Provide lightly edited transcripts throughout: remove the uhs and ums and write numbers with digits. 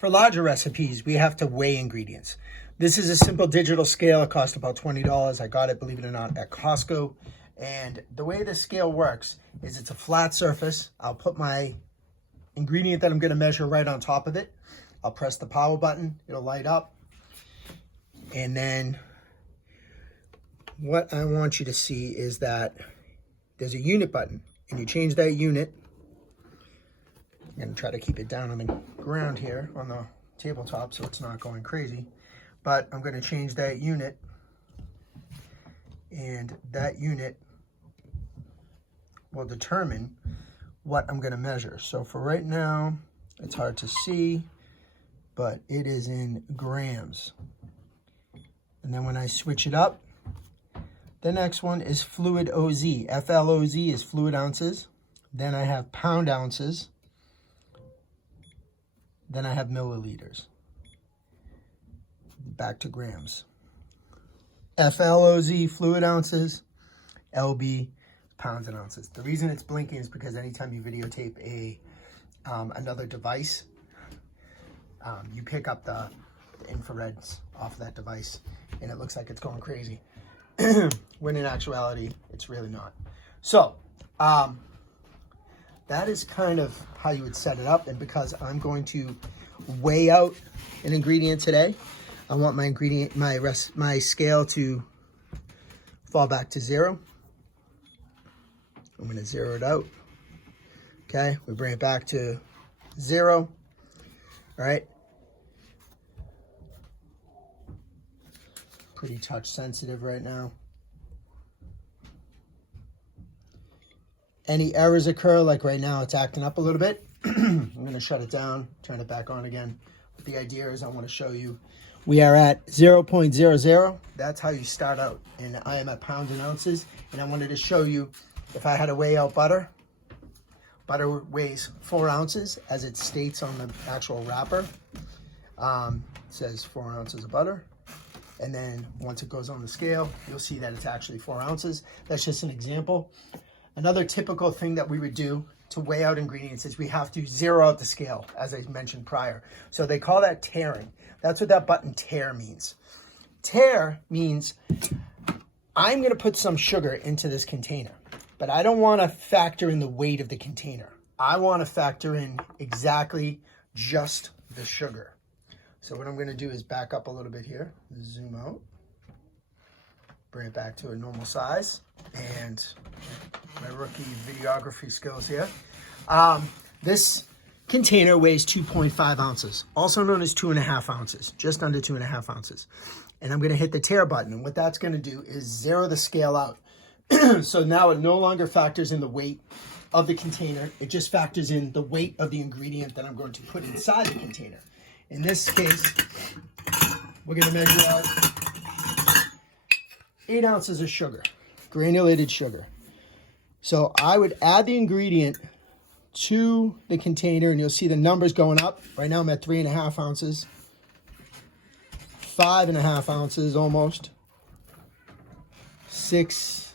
For larger recipes, we have to weigh ingredients. This is a simple digital scale. It cost about $20. I got it, believe it or not, at Costco. And the way the scale works is it's a flat surface. I'll put my ingredient that I'm going to measure right on top of it. I'll press the power button. It'll light up. And then what I want you to see is that there's a unit button. And you change that unit. I'm going to try to keep it down on the ground here on the tabletop so it's not going crazy. But I'm going to change that unit. And that unit will determine what I'm going to measure. So for right now, it's hard to see, but it is in grams. And then when I switch it up, the next one is fluid OZ. FLOZ is fluid ounces. Then I have pound ounces. Then I have milliliters. Back to grams. FLOZ, fluid ounces. LB, pounds and ounces. The reason it's blinking is because anytime you videotape another device, you pick up the infrareds off of that device, and it looks like it's going crazy. When in actuality, it's really not. So, that is kind of how you would set it up. And because I'm going to weigh out an ingredient today, I want my scale to fall back to 0. I'm going to 0 it out. Okay, we bring it back to 0. All right. Pretty touch sensitive right now. Any errors occur, like right now, it's acting up a little bit. I'm going to shut it down, turn it back on again. But the idea is I want to show you we are at 0.00. That's how you start out. And I am at pounds and ounces. And I wanted to show you if I had to weigh out butter. Butter weighs 4 ounces as it states on the actual wrapper. It says 4 ounces of butter. And then once it goes on the scale, you'll see that it's actually 4 ounces. That's just an example. Another typical thing that we would do to weigh out ingredients is we have to zero out the scale, as I mentioned prior. So they call that tearing. That's what that button tear means. Tear means I'm going to put some sugar into this container, but I don't want to factor in the weight of the container. I want to factor in exactly just the sugar. So what I'm going to do is back up a little bit here, zoom out, bring it back to a normal size, and my rookie videography skills here. This container weighs 2.5 ounces, also known as 2.5 ounces, just under 2.5 ounces. And I'm going to hit the tear button, and what that's going to do is zero the scale out. So now it no longer factors in the weight of the container. It just factors in the weight of the ingredient that I'm going to put inside the container. In this case, we're going to measure out 8 ounces of sugar, granulated sugar. So I would add the ingredient to the container, and you'll see the numbers going up. Right now I'm at 3.5 ounces, 5.5 ounces almost, 6,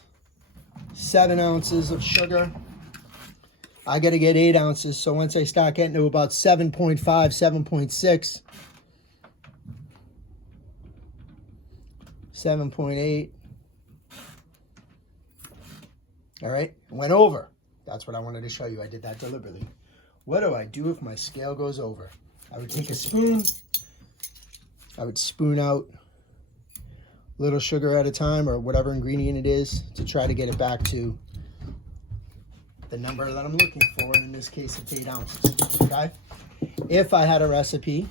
7 ounces of sugar. I got to get 8 ounces. So once I start getting to about 7.5, 7.6, 7.8. All right, went over. That's what I wanted to show you. I did that deliberately. What do I do if my scale goes over? I would take a spoon. I would spoon out a little sugar at a time, or whatever ingredient it is, to try to get it back to the number that I'm looking for. And in this case, it's 8 ounces. Okay. If I had a recipe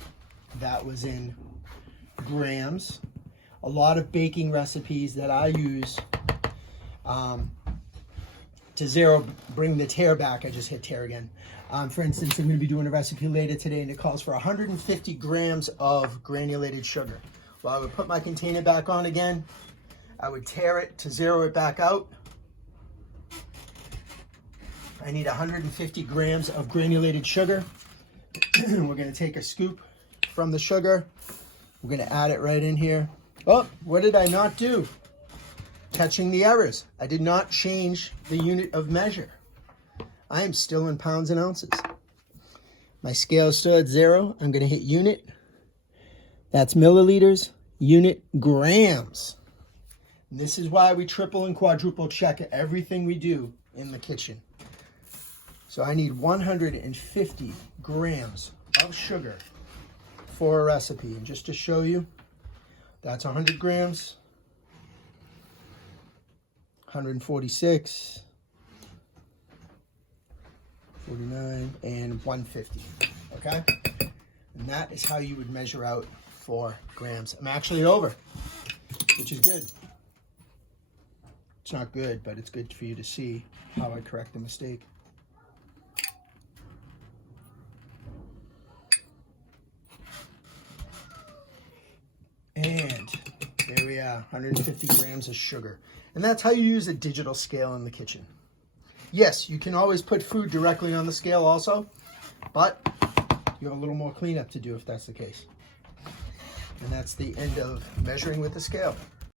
that was in grams, a lot of baking recipes that I use to zero, bring the tear back. I just hit tear again. For instance, I'm going to be doing a recipe later today, and it calls for 150 grams of granulated sugar. Well, I would put my container back on again. I would tear it to zero it back out. I need 150 grams of granulated sugar. We're going to take a scoop from the sugar. We're going to add it right in here. Oh, what did I not do? Catching the errors. I did not change the unit of measure. I am still in pounds and ounces. My scale is still at 0. I'm going to hit unit. That's milliliters. Unit grams. And this is why we triple and quadruple check everything we do in the kitchen. So I need 150 grams of sugar for a recipe. And just to show you, that's 100 grams, 146, 49, and 150, okay? And that is how you would measure out 4 grams. I'm actually over, which is good. It's not good, but it's good for you to see how I correct the mistake. And there we are, 150 grams of sugar. And that's how you use a digital scale in the kitchen. Yes, you can always put food directly on the scale also, but you have a little more cleanup to do if that's the case. And that's the end of measuring with the scale.